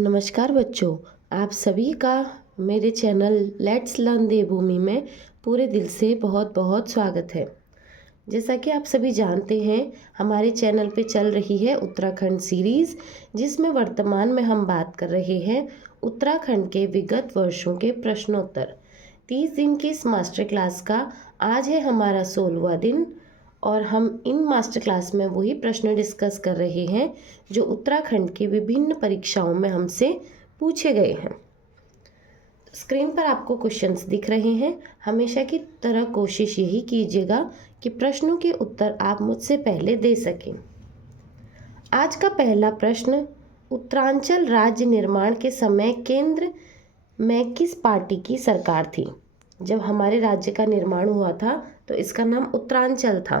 नमस्कार बच्चों, आप सभी का मेरे चैनल लेट्स लर्न देवभूमि में पूरे दिल से बहुत बहुत स्वागत है। जैसा कि आप सभी जानते हैं, हमारे चैनल पे चल रही है उत्तराखंड सीरीज़, जिसमें वर्तमान में हम बात कर रहे हैं उत्तराखंड के विगत वर्षों के प्रश्नोत्तर। 30 दिन की इस मास्टर क्लास का आज है हमारा 16वां दिन और हम इन मास्टर क्लास में वही प्रश्न डिस्कस कर रहे हैं जो उत्तराखंड की विभिन्न परीक्षाओं में हमसे पूछे गए हैं। स्क्रीन पर आपको क्वेश्चंस दिख रहे हैं। हमेशा की तरह कोशिश यही कीजिएगा कि प्रश्नों के उत्तर आप मुझसे पहले दे सकें। आज का पहला प्रश्न, उत्तरांचल राज्य निर्माण के समय केंद्र में किस पार्टी की सरकार थी? जब हमारे राज्य का निर्माण हुआ था तो इसका नाम उत्तरांचल था।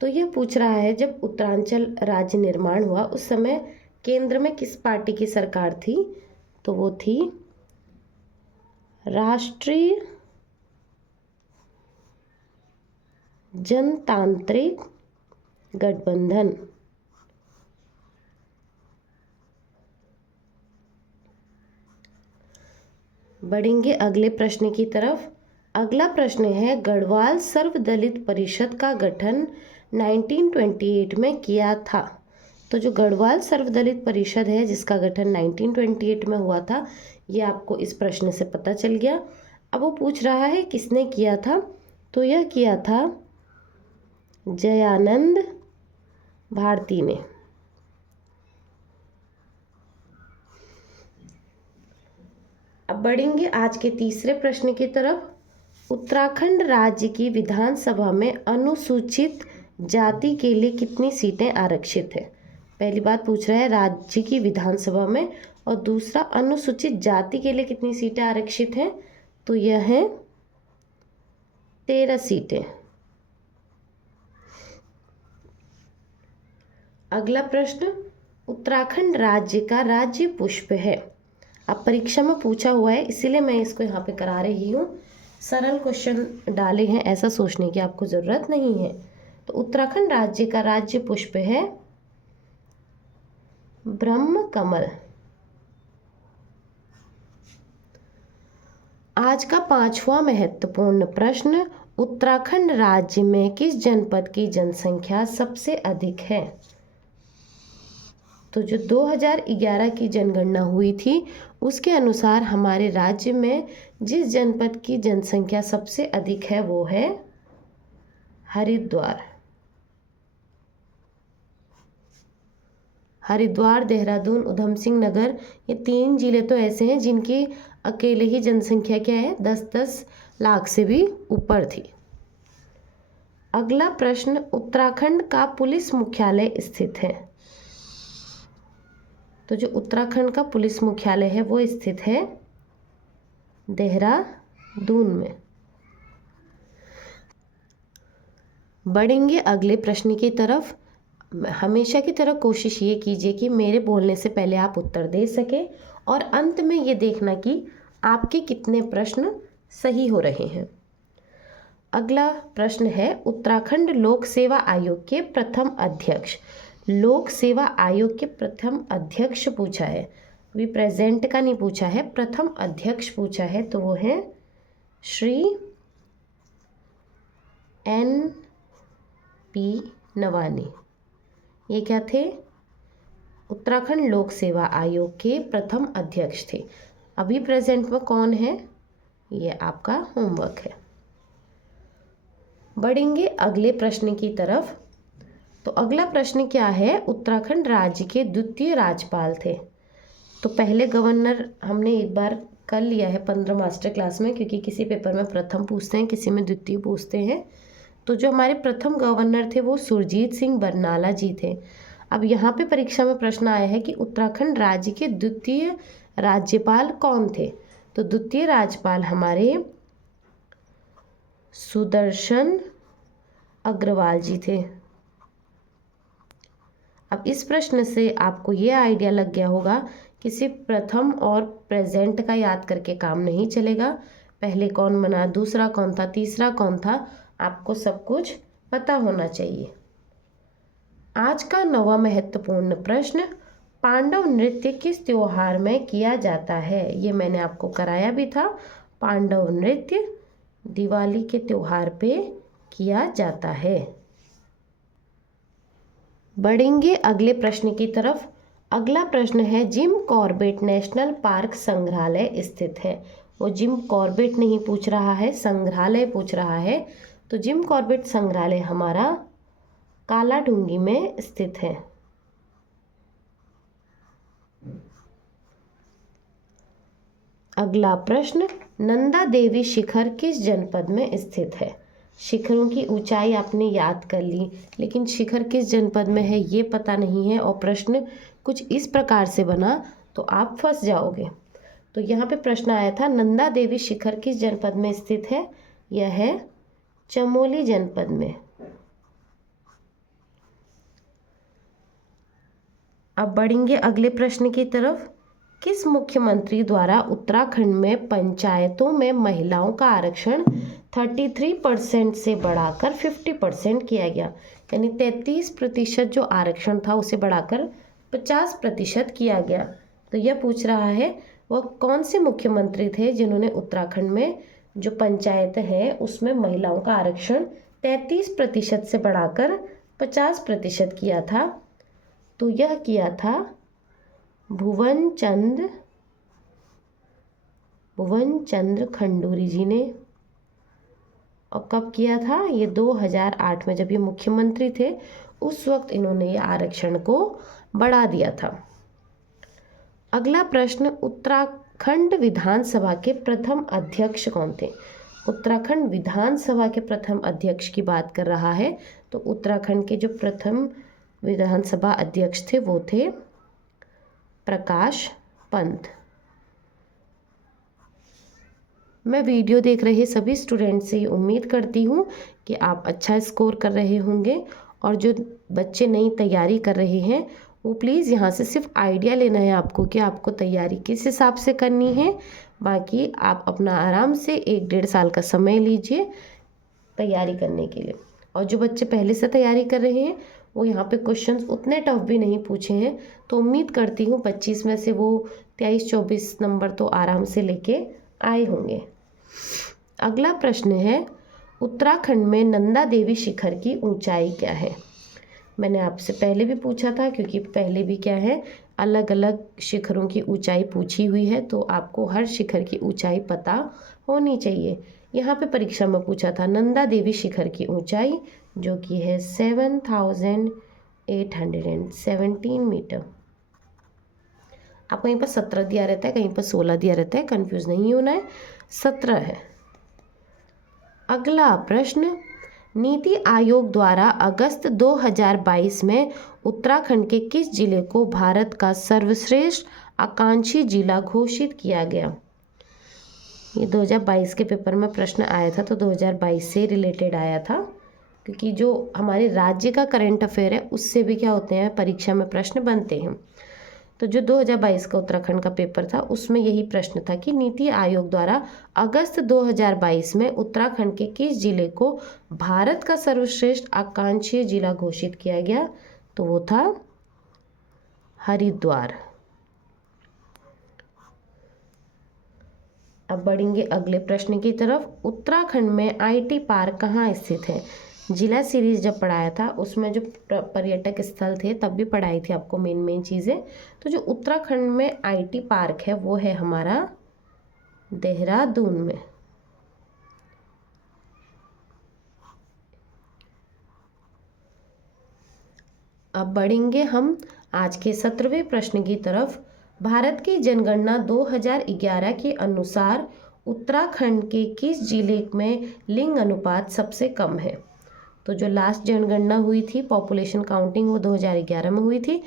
तो यह पूछ रहा है, जब उत्तरांचल राज्य निर्माण हुआ उस समय केंद्र में किस पार्टी की सरकार थी? तो वो थी राष्ट्रीय जनतांत्रिक गठबंधन। बढ़ेंगे अगले प्रश्न की तरफ। अगला प्रश्न है, गढ़वाल सर्वदलित परिषद का गठन 1928 में किया था। तो जो गढ़वाल सर्वदलित परिषद है जिसका गठन 1928 में हुआ था, ये आपको इस प्रश्न से पता चल गया। अब वो पूछ रहा है किसने किया था, तो यह किया था जयानंद भारती ने। अब बढ़ेंगे आज के तीसरे प्रश्न की तरफ। उत्तराखंड राज्य की विधानसभा में अनुसूचित जाति के लिए कितनी सीटें आरक्षित है? पहली बात पूछ रहा है राज्य की विधानसभा में, और दूसरा अनुसूचित जाति के लिए कितनी सीटें आरक्षित हैं? तो यह है 13 सीटें। अगला प्रश्न, उत्तराखंड राज्य का राज्य पुष्प है। अब परीक्षा में पूछा हुआ है इसीलिए मैं इसको यहाँ पे करा रही हूँ। सरल क्वेश्चन डाले हैं, ऐसा सोचने की आपको ज़रूरत नहीं है। तो उत्तराखंड राज्य का राज्य पुष्प है ब्रह्म कमल। आज का पांचवा महत्वपूर्ण प्रश्न, उत्तराखंड राज्य में किस जनपद की जनसंख्या सबसे अधिक है? तो जो 2011 की जनगणना हुई थी उसके अनुसार हमारे राज्य में जिस जनपद की जनसंख्या सबसे अधिक है वो है हरिद्वार। हरिद्वार, देहरादून, ऊधम सिंह नगर, ये 3 जिले तो ऐसे हैं जिनकी अकेले ही जनसंख्या क्या है, 10-10 लाख से भी ऊपर थी। अगला प्रश्न, उत्तराखंड का पुलिस मुख्यालय स्थित है। तो जो उत्तराखंड का पुलिस मुख्यालय है वो स्थित है देहरादून में। बढ़ेंगे अगले प्रश्न की तरफ। हमेशा की तरह कोशिश ये कीजिए कि मेरे बोलने से पहले आप उत्तर दे सकें और अंत में ये देखना कि आपके कितने प्रश्न सही हो रहे हैं। अगला प्रश्न है, उत्तराखंड लोक सेवा आयोग के प्रथम अध्यक्ष। लोक सेवा आयोग के प्रथम अध्यक्ष पूछा है, अभी प्रेजेंट का नहीं पूछा है, प्रथम अध्यक्ष पूछा है। तो वो है श्री N.P. नवानी। ये क्या थे? उत्तराखंड लोक सेवा आयोग के प्रथम अध्यक्ष थे। अभी प्रेजेंट में कौन है, ये आपका होमवर्क है। बढ़ेंगे अगले प्रश्न की तरफ। तो अगला प्रश्न क्या है, उत्तराखंड राज्य के द्वितीय राज्यपाल थे। तो पहले गवर्नर हमने एक बार कर लिया है 15 मास्टर क्लास में, क्योंकि किसी पेपर में प्रथम पूछते हैं, किसी में द्वितीय पूछते हैं। तो जो हमारे प्रथम गवर्नर थे वो सुरजीत सिंह बरनाला जी थे। अब यहाँ पे परीक्षा में प्रश्न आया है कि उत्तराखंड राज्य के द्वितीय राज्यपाल कौन थे? तो द्वितीय राज्यपाल हमारे सुदर्शन अग्रवाल जी थे। अब इस प्रश्न से आपको ये आइडिया लग गया होगा कि सिर्फ प्रथम और प्रेजेंट का याद करके काम नहीं चलेगा। पहले कौन बना, दूसरा कौन था, तीसरा कौन था, आपको सब कुछ पता होना चाहिए। आज का 9वां महत्वपूर्ण प्रश्न, पांडव नृत्य किस त्योहार में किया जाता है? ये मैंने आपको कराया भी था। पांडव नृत्य दिवाली के त्योहार पे किया जाता है। बढ़ेंगे अगले प्रश्न की तरफ। अगला प्रश्न है, जिम कॉर्बेट नेशनल पार्क संग्रहालय स्थित है। वो जिम कॉर्बेट नहीं पूछ रहा है, संग्रहालय पूछ रहा है। तो जिम कॉर्बेट संग्रहालय हमारा कालाढूंगी में स्थित है। अगला प्रश्न, नंदा देवी शिखर किस जनपद में स्थित है? शिखरों की ऊंचाई आपने याद कर ली, लेकिन शिखर किस जनपद में है ये पता नहीं है, और प्रश्न कुछ इस प्रकार से बना तो आप फंस जाओगे। तो यहाँ पे प्रश्न आया था, नंदा देवी शिखर किस जनपद में स्थित है? यह है चमोली जनपद में। अब बढ़ेंगे अगले प्रश्न की तरफ। किस मुख्यमंत्री द्वारा उत्तराखंड में पंचायतों में महिलाओं का आरक्षण 33% से बढ़ाकर 50% किया गया? यानी 33% जो आरक्षण था उसे बढ़ाकर 50% किया गया। तो यह पूछ रहा है वह कौन से मुख्यमंत्री थे जिन्होंने उत्तराखंड में जो पंचायत है उसमें महिलाओं का आरक्षण 33% से बढ़ाकर 50% किया था? तो यह किया था भुवन चंद्र खंडूरी जी ने। और कब किया था? ये 2008 में जब ये मुख्यमंत्री थे उस वक्त इन्होंने ये आरक्षण को बढ़ा दिया था। अगला प्रश्न, उत्तराखंड विधानसभा के प्रथम अध्यक्ष कौन थे? उत्तराखंड विधानसभा के प्रथम अध्यक्ष की बात कर रहा है। तो उत्तराखंड के जो प्रथम विधानसभा अध्यक्ष थे वो थे प्रकाश पंत। मैं वीडियो देख रहे सभी स्टूडेंट से उम्मीद करती हूँ कि आप अच्छा स्कोर कर रहे होंगे, और जो बच्चे नई तैयारी कर रहे हैं वो प्लीज़ यहाँ से सिर्फ आइडिया लेना है आपको कि आपको तैयारी किस हिसाब से करनी है। बाकी आप अपना आराम से 1-1.5 साल का समय लीजिए तैयारी करने के लिए। और जो बच्चे पहले से तैयारी कर रहे हैं वो यहाँ पे क्वेश्चंस उतने टफ भी नहीं पूछे हैं, तो उम्मीद करती हूँ 25 में से वो 23-24 नंबर तो आराम से लेके आए होंगे। अगला प्रश्न है, उत्तराखंड में नंदा देवी शिखर की ऊंचाई क्या है? मैंने आपसे पहले भी पूछा था, क्योंकि पहले भी क्या है अलग अलग शिखरों की ऊंचाई पूछी हुई है, तो आपको हर शिखर की ऊंचाई पता होनी चाहिए। यहाँ पे परीक्षा में पूछा था नंदा देवी शिखर की ऊंचाई, जो कि है 7817 मीटर। आप कहीं पर 17 दिया रहता है, कहीं पर 16 दिया रहता है, कंफ्यूज नहीं होना है, 17 है। अगला प्रश्न, नीति आयोग द्वारा अगस्त 2022 में उत्तराखंड के किस जिले को भारत का सर्वश्रेष्ठ आकांक्षी जिला घोषित किया गया? ये 2022 के पेपर में प्रश्न आया था, तो 2022 से रिलेटेड आया था, क्योंकि जो हमारे राज्य का करंट अफेयर है उससे भी क्या होते हैं परीक्षा में प्रश्न बनते हैं। तो जो 2022 का उत्तराखंड का पेपर था उसमें यही प्रश्न था कि नीति आयोग द्वारा अगस्त 2022 में उत्तराखंड के किस जिले को भारत का सर्वश्रेष्ठ आकांक्षी जिला घोषित किया गया? तो वो था हरिद्वार। अब बढ़ेंगे अगले प्रश्न की तरफ। उत्तराखंड में आईटी पार्क कहाँ स्थित है? जिला सीरीज जब पढ़ाया था उसमें जो पर्यटक स्थल थे तब भी पढ़ाई थी आपको मेन चीज़ें। तो जो उत्तराखंड में आईटी पार्क है वो है हमारा देहरादून में। अब बढ़ेंगे हम आज के 17वें प्रश्न की तरफ। भारत की जनगणना 2011 के अनुसार उत्तराखंड के किस जिले में लिंग अनुपात सबसे कम है? तो जो लास्ट जनगणना हुई थी पॉपुलेशन काउंटिंग वो 2011 में हुई थी।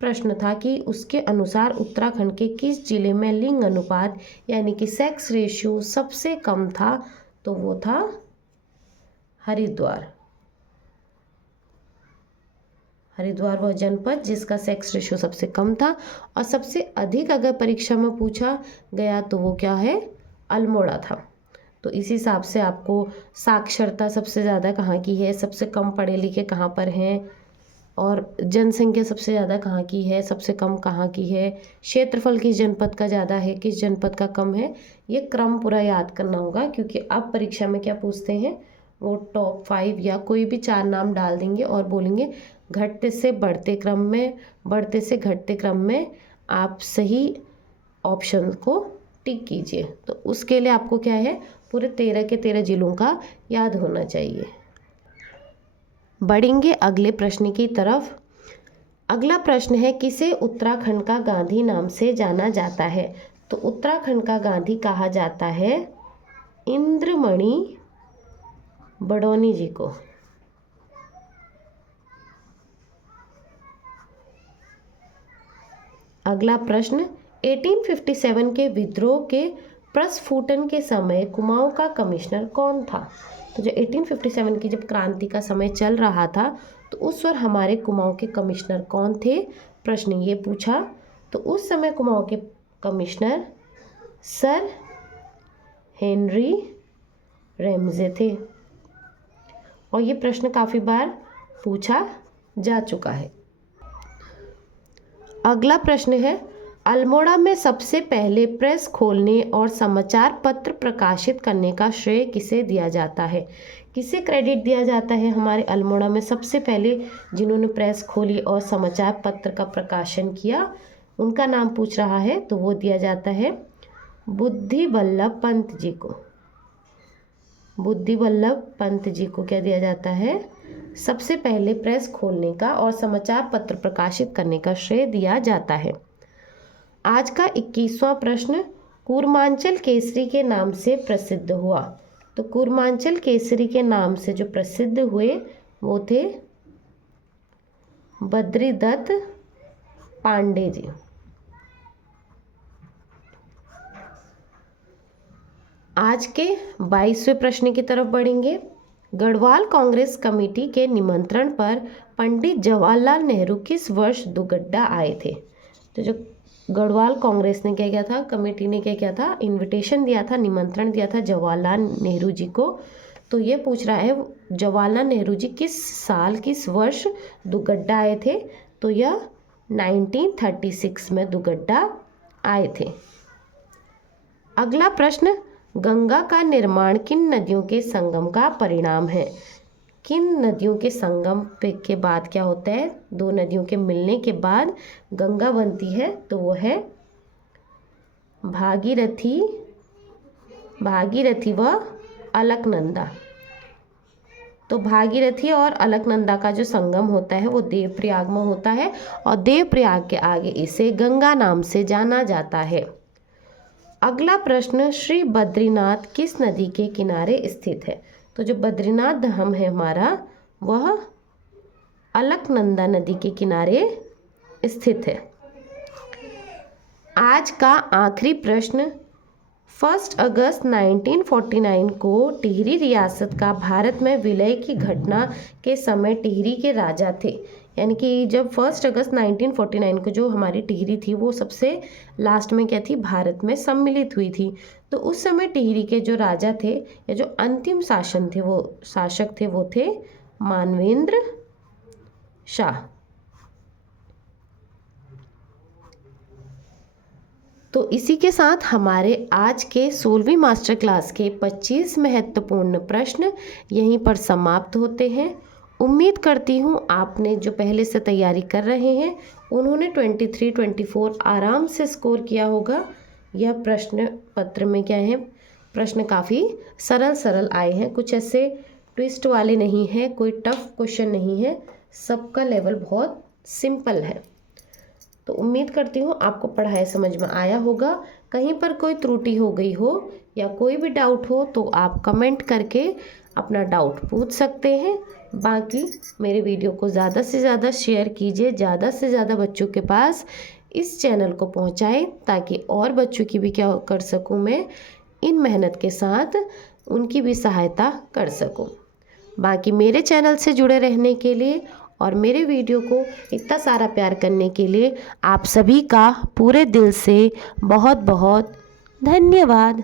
प्रश्न था कि उसके अनुसार उत्तराखंड के किस जिले में लिंग अनुपात यानी कि सेक्स रेशियो सबसे कम था? तो वो था हरिद्वार। हरिद्वार वह जनपद जिसका सेक्स रेशियो सबसे कम था। और सबसे अधिक अगर परीक्षा में पूछा गया तो वो क्या है? अल्मोड़ा था। तो इस हिसाब से आपको साक्षरता सबसे ज़्यादा कहाँ की है, सबसे कम पढ़े लिखे कहाँ पर हैं, और जनसंख्या सबसे ज़्यादा कहाँ की है, सबसे कम कहाँ की है, क्षेत्रफल किस जनपद का ज़्यादा है, किस जनपद का कम है, ये क्रम पूरा याद करना होगा। क्योंकि अब परीक्षा में क्या पूछते हैं, वो टॉप 5 या कोई भी 4 नाम डाल देंगे और बोलेंगे घटते से बढ़ते क्रम में, बढ़ते से घटते क्रम में आप सही ऑप्शन को टिक कीजिए। तो उसके लिए आपको क्या है, पूरे 13 के 13 जिलों का याद होना चाहिए। बढ़ेंगे अगले प्रश्न की तरफ। अगला प्रश्न है, किसे उत्तराखंड का गांधी नाम से जाना जाता है? तो उत्तराखंड का गांधी कहा जाता है इंद्रमणि बडौनी जी को। अगला प्रश्न, 1857 के विद्रोह के प्रस्फुटन के समय कुमाऊं का कमिश्नर कौन था? तो जो 1857 की जब क्रांति का समय चल रहा था तो उस वक्त हमारे कुमाऊं के कमिश्नर कौन थे, प्रश्न ये पूछा। तो उस समय कुमाऊं के कमिश्नर सर हेनरी रैमजे थे और ये प्रश्न काफ़ी बार पूछा जा चुका है। अगला प्रश्न है, अल्मोड़ा में सबसे पहले प्रेस खोलने और समाचार पत्र प्रकाशित करने का श्रेय किसे दिया जाता है? किसे क्रेडिट दिया जाता है हमारे अल्मोड़ा में सबसे पहले जिन्होंने प्रेस खोली और समाचार पत्र का प्रकाशन किया, उनका नाम पूछ रहा है। तो वो दिया जाता है बुद्धि वल्लभ पंत जी को। बुद्धि वल्लभ पंत जी को क्या दिया जाता है, सबसे पहले प्रेस खोलने का और समाचार पत्र प्रकाशित करने का श्रेय दिया जाता है। आज का 21वां प्रश्न, कूर्मांचल केसरी के नाम से प्रसिद्ध हुआ। तो कूर्मांचल केसरी के नाम से जो प्रसिद्ध हुए वो थे बद्रीदत्त पांडे जी। आज के 22वें प्रश्न की तरफ बढ़ेंगे। गढ़वाल कांग्रेस कमेटी के निमंत्रण पर पंडित जवाहरलाल नेहरू किस वर्ष दुगड्डा आए थे? तो जो गढ़वाल कांग्रेस ने क्या किया था, कमेटी ने क्या किया था, इनविटेशन दिया था, निमंत्रण दिया था जवाहरलाल नेहरू जी को। तो ये पूछ रहा है जवाहरलाल नेहरू जी किस साल किस वर्ष दुगड्डा आए थे? तो यह 1936 में दुगड्डा आए थे। अगला प्रश्न, गंगा का निर्माण किन नदियों के संगम का परिणाम है? किन नदियों के संगम के बाद क्या होता है, दो नदियों के मिलने के बाद गंगा बनती है? तो वो है भागीरथी व अलकनंदा। तो भागीरथी और अलकनंदा का जो संगम होता है वो देवप्रयाग में होता है और देवप्रयाग के आगे इसे गंगा नाम से जाना जाता है। अगला प्रश्न, श्री बद्रीनाथ किस नदी के किनारे स्थित है? तो जो बद्रीनाथ धाम है हमारा वह अलकनंदा नदी के किनारे स्थित है। आज का आखिरी प्रश्न, 1 अगस्त 1949 को टिहरी रियासत का भारत में विलय की घटना के समय टिहरी के राजा थे। यानी कि जब 1 अगस्त 1949 को जो हमारी टिहरी थी वो सबसे लास्ट में क्या थी, भारत में सम्मिलित हुई थी। तो उस समय टिहरी के जो राजा थे या जो अंतिम शासक थे वो थे मानवेंद्र शाह। तो इसी के साथ हमारे आज के 16वीं मास्टर क्लास के 25 महत्वपूर्ण प्रश्न यहीं पर समाप्त होते हैं। उम्मीद करती हूँ आपने जो पहले से तैयारी कर रहे हैं उन्होंने 23-24 आराम से स्कोर किया होगा। यह प्रश्न पत्र में क्या है, प्रश्न काफ़ी सरल आए हैं, कुछ ऐसे ट्विस्ट वाले नहीं हैं, कोई टफ क्वेश्चन नहीं है, सबका लेवल बहुत सिंपल है। तो उम्मीद करती हूँ आपको पढ़ाई समझ में आया होगा। कहीं पर कोई त्रुटि हो गई हो या कोई भी डाउट हो तो आप कमेंट करके अपना डाउट पूछ सकते हैं। बाकी मेरे वीडियो को ज़्यादा से ज़्यादा शेयर कीजिए, ज़्यादा से ज़्यादा बच्चों के पास इस चैनल को पहुँचाएं ताकि और बच्चों की भी क्या कर सकूँ, मैं इन मेहनत के साथ उनकी भी सहायता कर सकूँ। बाकी मेरे चैनल से जुड़े रहने के लिए और मेरे वीडियो को इतना सारा प्यार करने के लिए आप सभी का पूरे दिल से बहुत बहुत धन्यवाद।